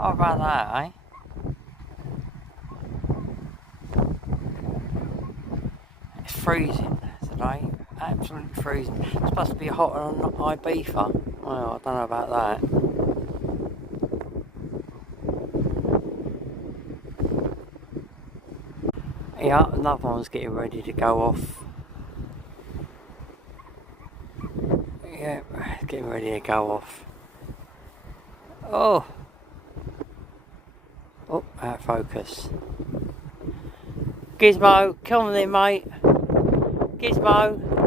How about that, eh? It's freezing today. Absolutely freezing. It's supposed to be hotter on Ibiza. Well, I don't know about that. Yeah, another one's getting ready to go off. Yeah, it's getting ready to go off. Oh! Oh, out of focus. Gizmo, come on then, mate. Gizmo.